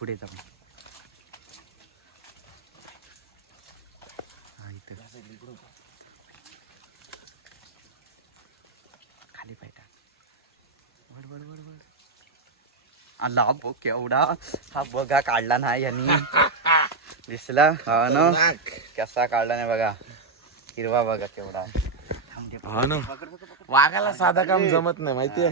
पुढे जाऊ. खाली पाहिजे वड वड वड वड. आला बघ केवढा हा बघा काढला नाही यांनी. दिसला हा ना कसा काढला नाही बघा. हिरवा बघा केवढा. हा ना वाघाला साधा काम जमत नाही माहितीये.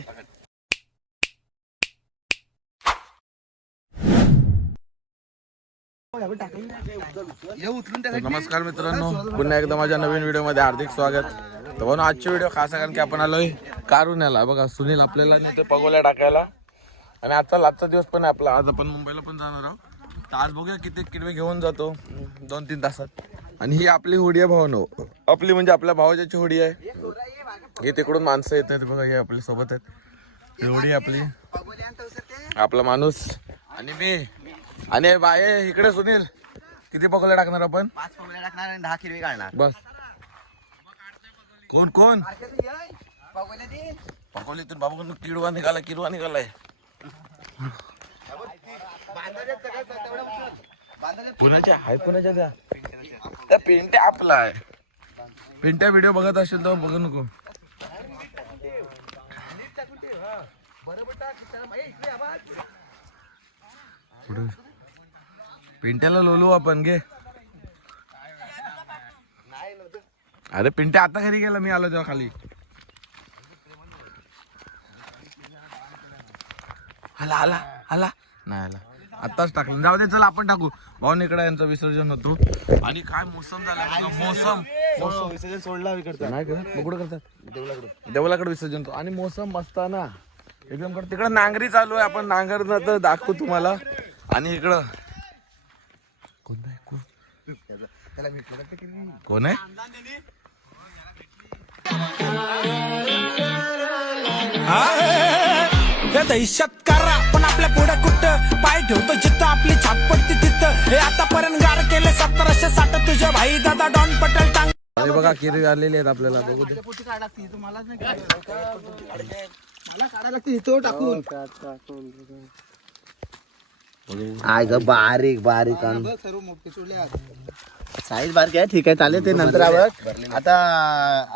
नमस्कार मित्रांनो, पुन्हा एकदा माझ्या नवीन व्हिडिओ मध्ये हार्दिक स्वागत. तर म्हणून आजची व्हिडिओ खास आहे कारण की आपण आलोय कारुण्याला. बघा सुनील आपल्याला नेते पगोल्या टाकायला आणि आजचा दिवस पण आहे आपला. आज आपण मुंबईला पण जाणार आहोत. तर आज बघूया किती किडवे घेऊन जातो 2-3 तासात. आणि ही आपली होडी आहे भावानो. आपली म्हणजे आपल्या भावाची होडी आहे. हे तिकडून माणसं येत आहेत बघा. हे आपल्या सोबत आहेत. ही होडी आपली, आपला माणूस आणि मी आणि बाय इकडे सुनील. किती पगोल्या टाकणार आपण? 5 पगोल्या टाकणार आणि 10 किरवे काढणार. बस. कोण कोण पगोल्या दे. पगोलीतून बाबा किडवा निघालाय. पुण्याच्या हाय पुण्याच्या त्या पिंट्या आपला आहे. पिंट्या व्हिडिओ बघत असेल तर बघू नको. पिंट्याला लोलू आपण घे. अरे पिंट्या आता घरी गेला, मी आलो तेव्हा खाली. आला नाही आला. आत्ताच टाकलं. जाऊ दे चला आपण टाकू. भाऊन इकडे यांचं विसर्जन होतो. आणि काय मोसम झाला. मोसम विसर्जन सोडला नाही करत. मग कुठं करतात? देवलाकडे विसर्जन होतो. आणि मोसम मस्त ना एकदम. तिकडं नांगरी चालू आहे. आपण नांगरणं तर दाखवू तुम्हाला. आणि इकडं कोण आहे? दहशत करा पण आपल्या पुढे कुठं पाय ठेवतो जिथं आपली छाप पडते तिथं. हे आतापर्यंत गार केले 1760 तुझे भाई दादा डॉन पटेल टांग. अरे बघा किरी आलेली आहेत आपल्याला. बघू दे. मला काढायला लागते इथं टाकून. आय ग बारीक सर्व मोठे सोडले. साईज बारकी आहे. ठीक आहे चालेल. ते नंतर आता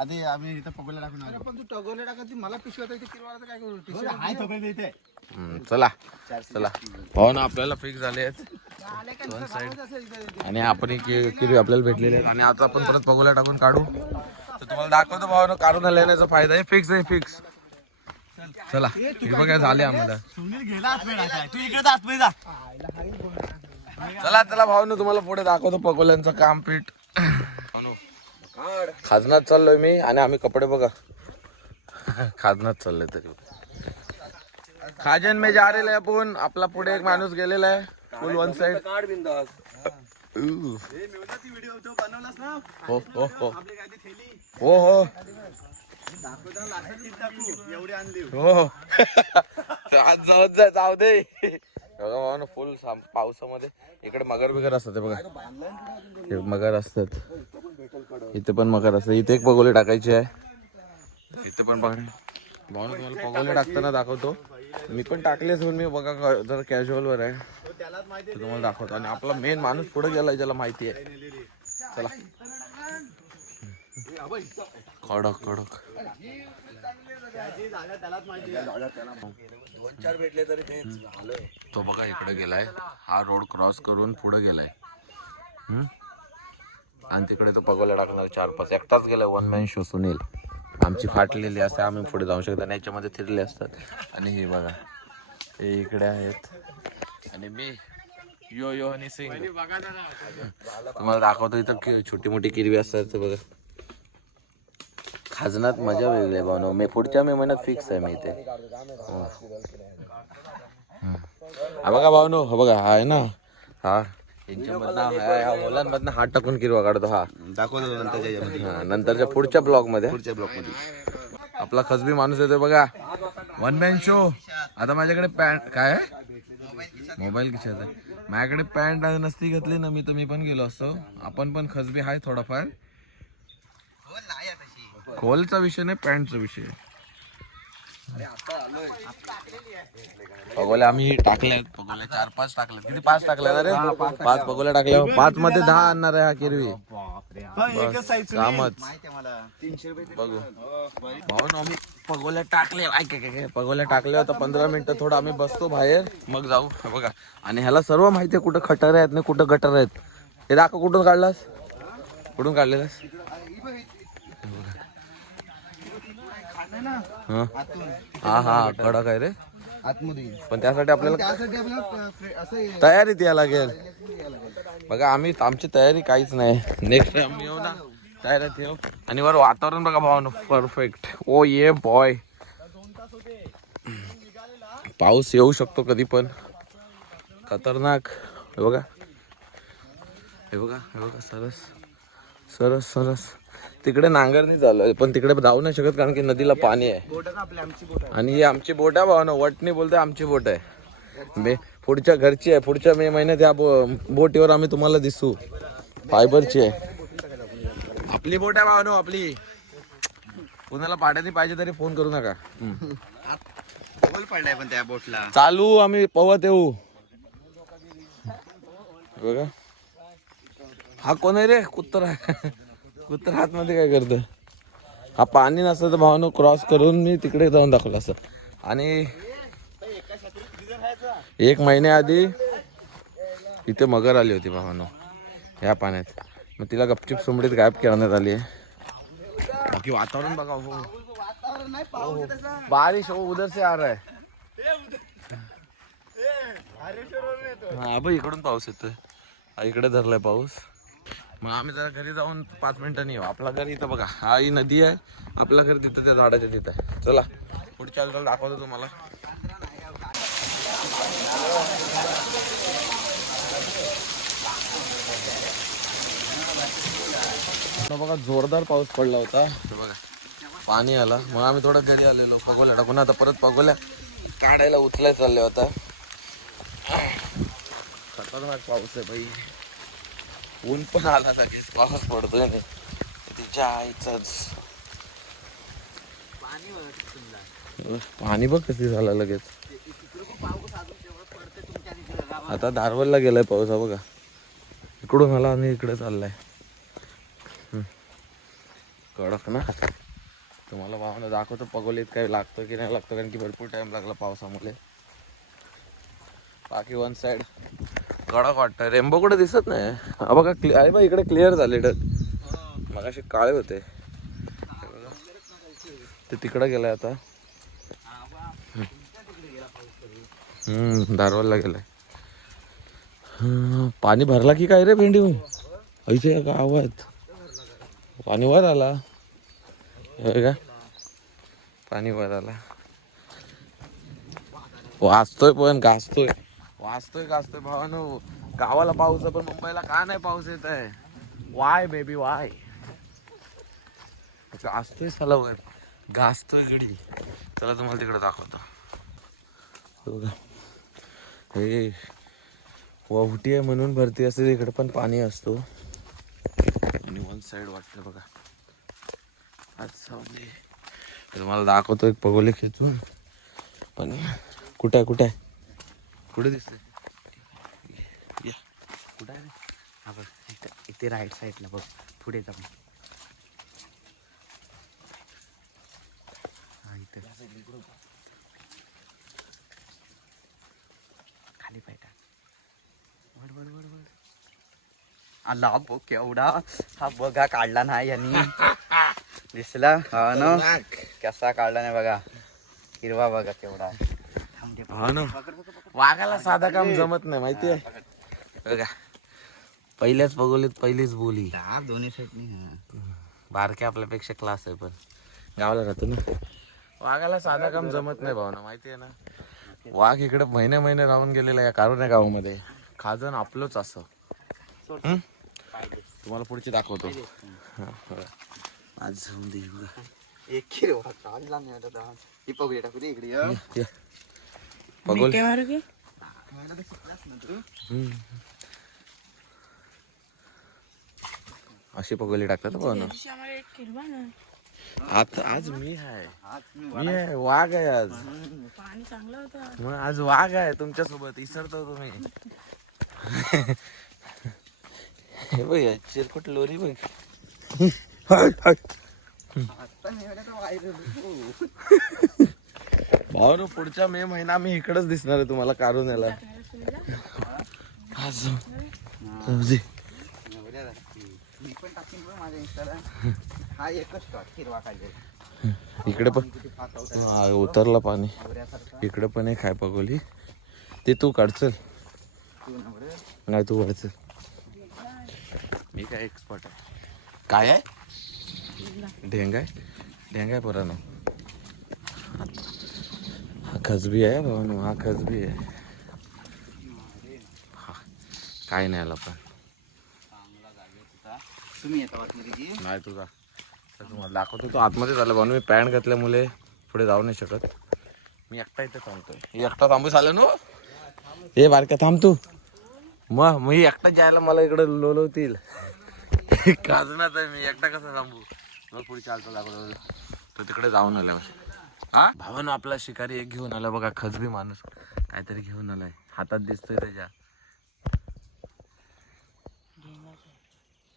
आधी आम्ही इथं पगोल्या टाकून आलो. पण तू टगोल्या टाकत मला पिशव्या काय करू. चला हो ना आपल्याला फिक्स झाले आहेत. आणि आपण किरी आपल्याला भेटलेले आहेत. आणि आता आपण परत पगोल्या टाकून काढू. तर तुम्हाला दाखवतो भावानं काढून येण्याचा फायदा आहे. फिक्स आहे फिक्स. चला हे बघा झाले आम्हाला. चला भावानं तुम्हाला पुढे दाखवतो पगोल्यांचं काम पीठ. खाजनात चाललोय मी आणि आम्ही कपडे बघा खाजनात चाललोय. तरी खाजन में जा रहे आहे आपण. आपला पुढे एक माणूस गेलेला आहे फुल वन साइड. हो आज जाऊ दे. बघा फुल पावसामध्ये इकडे मगर बिगर असतात. बघा मगर असतात. इथे पण मगर असतात. इथे एक पगोले टाकायची आहे. इथे पण बघा भावना तुम्हाला पगोले टाकताना दाखवतो. मी पण टाकलेच पण मी बघा जरा कॅज्युअल वर आहे. तुम्हाला दाखवतो. आणि आपला मेन माणूस पुढे गेलाय ज्याला माहिती आहे. चला कडक भेटले तरी तो बघा इकडे गेलाय. हा रोड क्रॉस करून पुढे गेलाय. आणि तिकडे तो पगोल्या टाकणार 4-5 एकटाच गेलाय. One man show Sunil. आमची फाटलेली असते. आम्ही पुढे जाऊ शकतो. आणि याच्यामध्ये थिरले असतात. आणि हे बघा हे इकडे आहेत. आणि मी यो आणि सिंग तुम्हाला दाखवतो. इथं छोटी मोठी किरवी असतात. बघा खाजनात मजा वेगळी आहे भावना. मी पुढच्या महिन्यात फिक्स आहे. मी इथे हा बघा भावनो. हा बघा हा आहे ना. हा मुलांमधनं हात टाकून किरवा काढतो. हा दाखवतो नंतरच्या पुढच्या ब्लॉग मध्ये. आपला खसबी माणूस येतोय बघा. One man show. आता माझ्याकडे पॅन्ट काय मोबाईल खिशात आहे. माझ्याकडे पॅन्ट नसती घेतली ना मी पण गेलो असतो. आपण पण खसबी आहे थोडाफार. खोलचा विषय नाही पॅन्टचा विषय. पगोल्या आम्ही टाकल्यात पगोल्या 4-5 टाकल्यात. किती 5 टाकल्यात अरे 5 पगोल्या टाकल्या. 5 मध्ये 10 आणणार आहे हा किरवी. कामच बघू भाऊ आम्ही पगोल्या टाकले. काय पगोल्या टाकल्या तर 15 मिनिटं थोडं आम्ही बसतो बाहेर मग जाऊ. बघा आणि ह्याला सर्व माहिती आहे कुठं खटर आहेत ना कुठं गटर आहेत. हे दाखव कुठून काढलास कुठून काढलेलास. हा हा कडक आहे रे पण त्यासाठी आपल्याला तयारीत यायला लागेल. बघा आम्ही आमची तयारी काहीच नाही. नेक्स्ट टाइम आम्ही येऊ ना तयारीत येऊ. आणि वर वातावरण बघा भावानं परफेक्ट. ओ ये बॉय पाऊस येऊ शकतो कधी पण खतरनाक. हे बघा हे बघा हे बघा सरस सरस सरस. तिकडे नांगरणी चालू आहे पण तिकडे जाऊ नाही शकत कारण की नदीला पाणी आहे. आणि ही आमची बोट आहे भावानं वटणी बोलते आमची बोट आहे. पुढच्या घरची आहे. पुढच्या मे महिन्यात या बोटीवर आम्ही तुम्हाला दिसू. फायबरची आहे आपली बोट आहे भावानो आपली. कुणाला पाड्याने पाहिजे तरी फोन करू नका. पडलाय पण त्या बोटला चालू आम्ही पवत येऊ. बघा हा कोण आहे रे कुत्रा. कुत्रा आतमध्ये काय करतं. हा पाणी नसतं तर भावानो क्रॉस करून मी तिकडे जाऊन दाखवलं असं. आणि 1 महिन्याआधी इथे मगर आली होती भावानो या पाण्यात. मग तिला गपचिप सुमडीत गायब करण्यात आली आहे. बाकी वातावरण बघा हो बारिश हो उधर से आ रहा है. हा भाई इकडून पाऊस येतोय इकडे धरलाय पाऊस. मग आम्ही जरा घरी जाऊन 5 मिनिटांनी येऊ. आपला घर इथं बघा हा ही नदी आहे. आपलं घर तिथं त्या झाडाच्या तिथं आहे. चला पुढच्या वेळेला दाखवतो तुम्हाला. बघा जोरदार पाऊस पडला होता. बघा पाणी आला मग आम्ही थोडं घरी आलेलो पगोल्या टाकून. आता परत पगोल्या काढायला उचलाय चालले होता. खतरनाक पाऊस आहे बाई. ऊन पण आला लगेच पाऊस पडतोय नाही तिच्या आईचाच. पाणी बघ कधी झालं लगेच. आता दारवलला गेलाय पाऊस हा बघा. इकडून आला आणि इकडे चाललाय. कडक ना. तुम्हाला भावानं दाखवतो पगोलीत काही लागतं की नाही लागतं कारण की भरपूर टाइम लागला पावसामुळे. बाकी वन साइड कडक वाटतं. रेम्बो कुठे दिसत नाही. हा बघा अरे बा इकडे क्लिअर झाले मग असे काळे होते ते तिकडे गेलाय आता. दारवालला गेलाय. पाणी भरला की काय रे भेंडी इथे गावात पाणी वर आला का. पाणी वर आला वाचतोय पण घासतोय वाचतोय घासतोय भावानो. गावाला पाऊस आहे पण मुंबईला का नाही पाऊस येत आहे. Y baby Y. घासतोय साला वर घासतोय गडी. चला तुम्हाला तिकडे दाखवतो. हे वाहुटी आहे म्हणून भरती असते तिकडे पण पाणी असतो. आणि वन साइड वाटतं बघा आज सावली. तुम्हाला दाखवतो एक पगोले खेचून. पण कुठे आहे कुठे आहे कुठे दिसते कुठं आहे. हा बघ इथे राईट साईडला बघ पुढे जा. हा इथे खाली पाय टाक. वड वड वड वड. आला बघ केवढा हा बघा काढला नाही यांनी. दिसला हा ना कसा काढला नाही बघा. हिरवा बघा केवढा. हा ना वाघाला साधा काम जमत नाही माहितीये बघा. पहिल्याच पगोलीत पहिलीच बोली. दोन्ही साईड बारके आपल्यापेक्षा क्लास आहे पण गावाला राहतो ना. वाघाला साधा काम जमत नाही भावना माहितीये ना. वाघ इकडे महिने महिने राहून गेलेला या कारुण्या गावामध्ये. खाजन आपलंच असं. तुम्हाला पुढची दाखवतो. आज जाऊन दे बघा. एक हिरवा काढला नाही आता. ही पगडी टाकू दे इकडे. पगोल अशी पगोली टाकतात भावना. आता आज मी आहे, आज मी आहे, वाघ आहे आज. पाणी चांगलं होतं. मग आज वाघ आहे तुमच्या सोबत, विसरतो तुम्ही. हे बघ चिरकुट लोरी बघ. आता नाही आलं तर व्हायरल. भाऊ पुढच्या मे महिना मी इकडेच दिसणार आहे तुम्हाला काढून याला. आज समजे मी पण टाकीन बघ माझ्या इंस्टाला. हा एकच शॉट हिरवा काढलेला. इकडे पण किती फास्ट होता हा, उतरलं पाणी. नवऱ्यासारखा. इकडे पण एक आहे पगोली, ते तू काढचल. तू नवरे. नाही तू वाढचल. मी काय एक्सपर्ट आहे. काय आहे ढेंग आहे, ढेंग आहे बरं ना. हा खजबी आहे भाऊ, हा खजबी आहे. हा काय नाही आला पण चांगला जागेत होता. तुम्ही येता आतमध्ये की? नाही तुझा तर तुम्हाला दाखवतो. तो आतमध्ये झाला भाऊ, मी पॅन्ट घातल्यामुळे पुढे जाऊ नाही शकत. मी एकटा इथे थांबतोय. हे एकटा थांबू झालं ना. हे बारक्या थांब तू. मग मी एकटा जायला मला इकडे लोलवतील. काजनात आहे मी एकटा कसा थांबू. मग पुढे चालतो दाखवतो. तो तिकडे जाऊन आला. हा भावानं आपला शिकारी एक घेऊन आला बघा. खजबी माणूस काहीतरी घेऊन आलाय, हातात दिसतोय त्याच्या.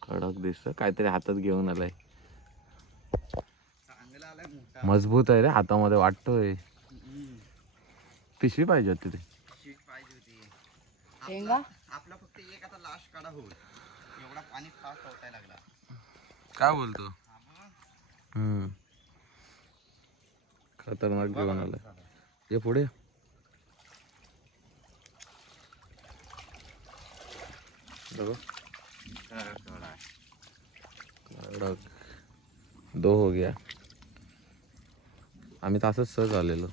कडक दिसत काहीतरी हातात घेऊन आलाय. चांगला आलाय मोठा. मजबूत आहे रे हातामध्ये वाटतोय. पिशवी पाहिजे होती ती. शीट पाहिजे होती. शेंगा? आपला फक्त एक आता लास्ट काढा होईल. एवढा पाणी फास्ट होतायला लागला. काय बोलतो. खतरनाक घेऊन आलाय. ये पुढे बघो. कडक. दो हो गया. आम्ही तर असंच सहज आलेलो.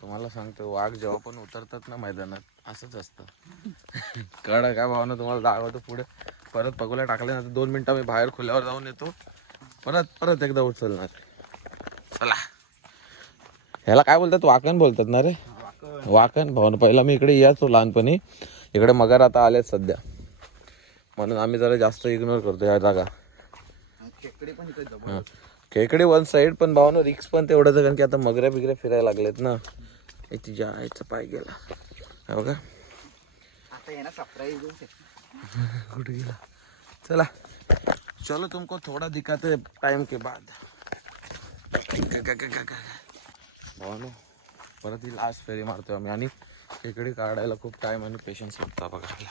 तुम्हाला सांगतो वाघ जेव्हा पण उतरतात ना मैदानात असंच असतं. कडक काय भावना तुम्हाला दाखवतो पुढे. परत पगोल्या टाकल्यानंतर 2 मिनिटं मी बाहेर खुल्यावर जाऊन येतो. परत एकदा उचलणार. चला ह्याला काय बोलतात, वाकण बोलतात ना रे. वाकण भावना. पहिला मी इकडे यायचो लहानपणी. इकडे मगर आता आलेत सध्या, म्हणून आम्ही जरा जास्त इग्नोर करतो या जागा. खेकडे पण इथे जवळ. खेकडे वन साईड पण भावना रिक्स पण तेवढंच आहे, कारण की आता मगऱ्या बिगऱ्या फिरायला लागलेत ना. तिच्या आईचा पाय गेला हे बघा. आता येणार सरप्राईज देऊ शकतो. कुठे गेला. चला चलो तुमको थोड़ा दिखाते टाइम के बाद. भावनो परत ही लास्ट फेरी मारतोय आम्ही. आणि खेकडे काढायला खूप टाइम आणि पेशन्स लागता बघायला.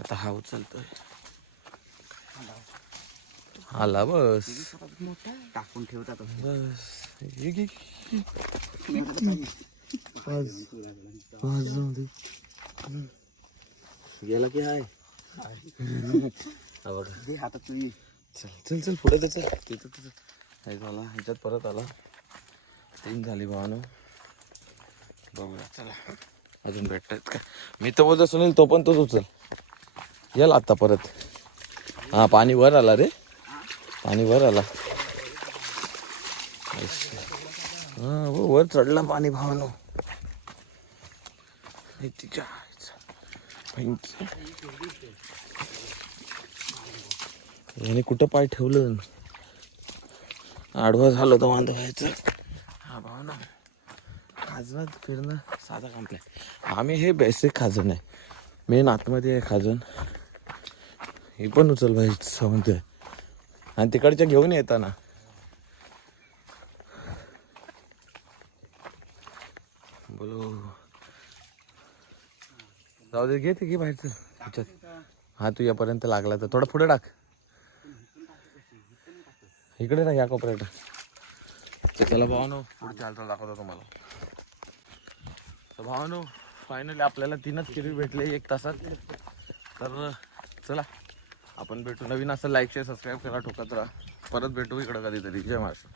आता हा उचलतोय. आला बस टाकून ठेवतात. बस. गेला की हाय. दे हातात तुम्ही. चल चल चल पुढे तर चल. तिथं हे झाला. ह्याच्यात परत आला. 3 झाली भावानं. बघूया चला अजून भेटतायत का. मी तर बोलतो सुनील तो पण तोच उचल. येल आता परत. हा पाणी वर आला रे. पाणी वर आला. हा वर चढला पाणी भावानं. तिच्या याने कुठं पाय ठेवलं. आडवा झालं तर वांद व्हायचं. हा भावना खाजनात फिरणं साधा काम. आम्ही हे बेसिक खाजण आहे. मेन आतमध्ये आहे खाजण. हे पण उचल भाई म्हणते. आणि तिकडच्या घेऊन येताना बोलो जाऊ दे. घेते की बाहेरचं ह्याच्यात. हा तू यापर्यंत लागला तर थोडा पुढे टाक. इकडे ना या कोपऱ्यात. तर चला भावानो पुढे चालता दाखवतो तुम्हाला. तर भावानो फायनली आपल्याला 3च किलो भेटले 1 तासात. तर चला आपण भेटू. नवीन असं लाईक शेअर सबस्क्राईब करा ठोकत राहा. परत भेटू इकडं कधीतरी. जय महाराष्ट्र.